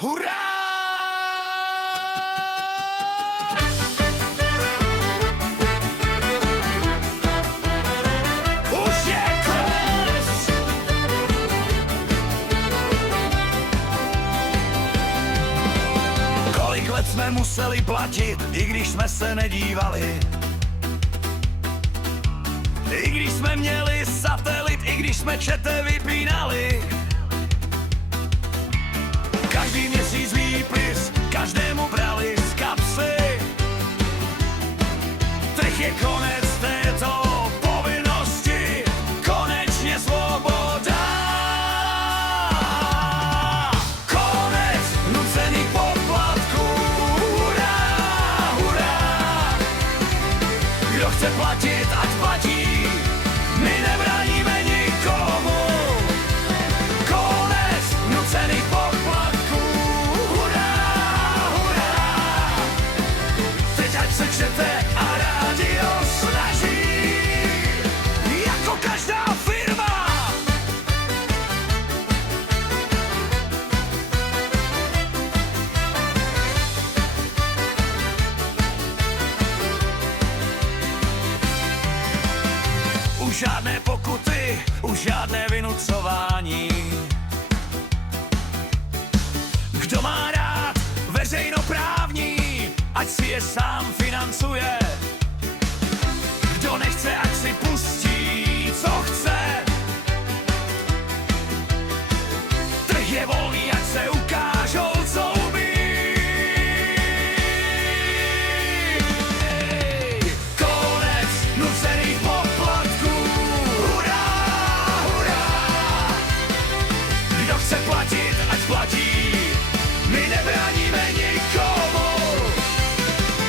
Hurá! Už je konec! Kolik let jsme museli platit, i když jsme se nedívali. I když jsme měli satelit, i když jsme čete vypínali. Každý měsíc výpis, každému brali z kapsy. Teď je konec této povinnosti, konečně svoboda. Konec nucených poplatků, hurá, hurá. Kdo chce platit, ať platí, my nebráníme nikomu. Konec nucených poplatků, hurá, hurá. Teď ať se čete a rádio snaží, jako každá firma. Už žádné pokuty, už žádné vynucování. Kdo má rád veřejnoprávní, ať si je sám financuje. Kdo nechce, ať si pustí, co chce. Trh je volný, ať se ukážou zouby. Konec nucených poplatků, hurá, hurá. Kdo chce platit, ať platí, my nebráníme nikomu.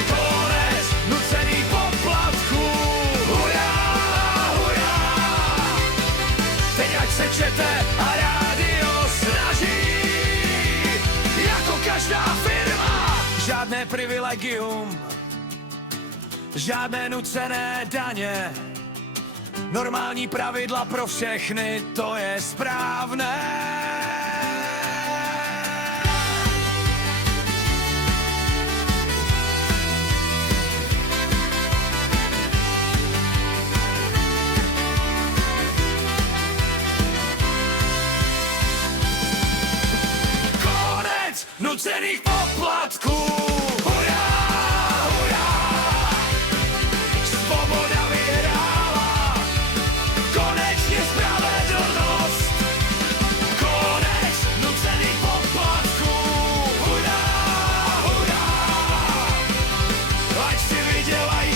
Konec nucených poplatků, hurá, hurá. Teď ať se čete a rádio snaží, jako každá firma. Žádné privilegium, žádné nucené daně. Normální pravidla pro všechny, to je správné. Konec nucených poplatků, hurá, hurá. Svoboda vyhrála, konečně spravedlnost. Konec nucených poplatků, hurá, hurá. Ať si vydělají